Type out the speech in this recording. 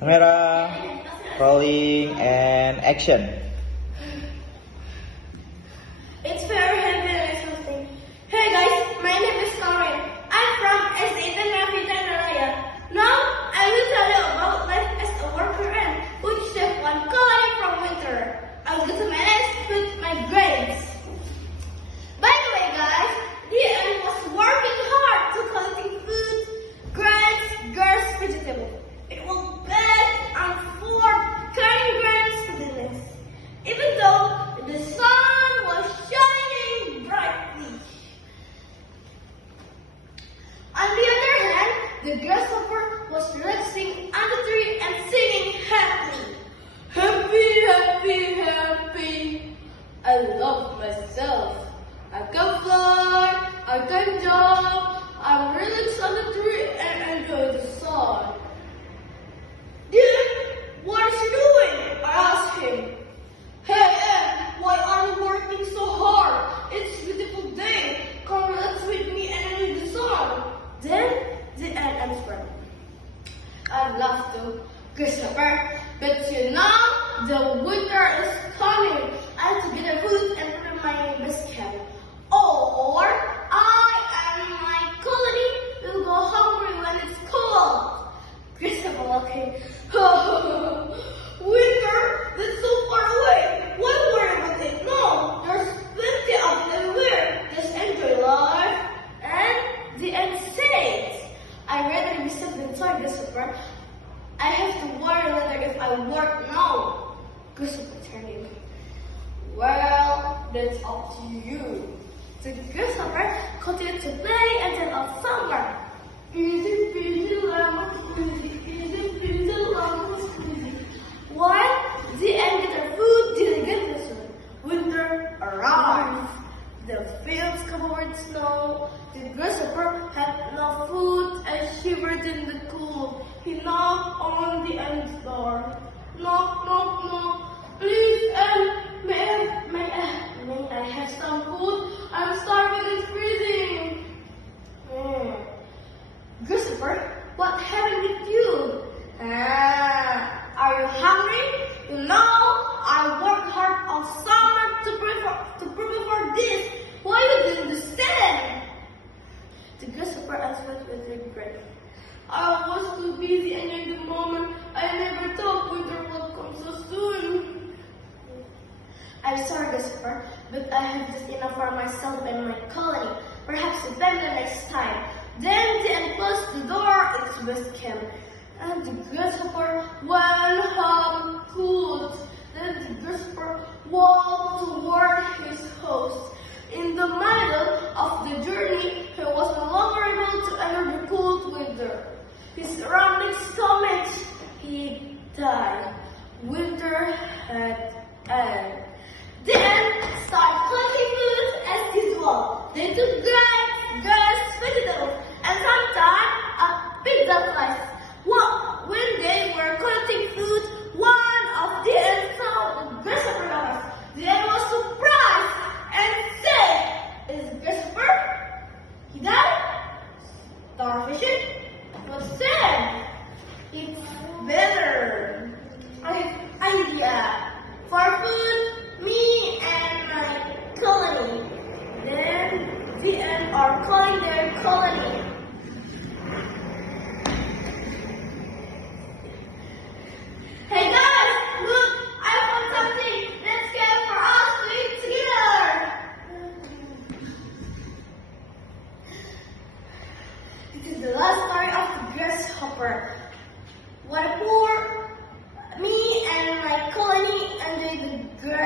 Camera, rolling, and action. It's very heavy and exhausting. Hey guys, my name is Lauren. I'm from S8 Naraya. Now I will tell you about life as a worker and which step one colony from winter. I'll go to manage with my grades. By the way guys, DN was working hard to collecting food, grains, grass, vegetables. It will beg and forth carrying grains to business. Even though the sun was shining brightly. On the other hand, the grasshopper was resting on the tree and singing happily. Happy, happy, happy. I love myself. I can fly, I can jump. I'm relaxed on the tree and enjoy the sun. Dude, what is he doing? I asked him. Hey, Ed, why are you working so hard? It's a beautiful day. Come relax with me and enjoy the sun. Then the Ed answered. I'd love to, Christopher, but you know, the winter is coming. I have to get a food and prepare my best camp. Or I and my colony will go hungry when it's cold. Christopher laughing. Winter? That's so far away. Why worry about it? No, there's plenty of it everywhere. Just enjoy life. And the end says, I'd rather be stuck inside Christopher. I have to worry later if I work now. Christopher turned in. Well, that's up to you. The grasshopper continued to play until all summer. Easy peasy lemon squeezy, easy peasy lemon squeezy. While the end get their food didn't get this one. Winter arrived. The fields covered with snow. The grasshopper had no food and shivered in the cold. He knocked on the end's door. Knock, knock, knock. Please, may I have some food? I'm starving and freezing. Grasshopper, what happened with you? Are you hungry? You know, I worked hard all summer to prepare for this. Why you didn't understand? The grasshopper answered with regret. I was too busy enjoying the moment. I never thought winter would come so soon. I'm sorry, grasshopper, but I have just enough for myself and my colony. Perhaps the next time. Then the ant closed the door its best camp, and the grasshopper went home cooled. Then the grasshopper walked toward his host. In the middle of the journey, he was no longer able to enter the cold weather. His surroundings stomach, he died. Winter had ended. Then started collecting food as usual. They took grass, vegetables, and sometimes picked up rice. When they were collecting food, one of the ants saw the grasshopper lovers. The ant was surprised and said, "Is it grasshopper? He died? Starvation?" But said, "It's better. I have idea for food, me and my colony." Then the ants are calling their colony. Hey guys, look! I found something. Let's get it for us to eat together. This is the last story of the grasshopper. What a poor me and my colony enjoyed the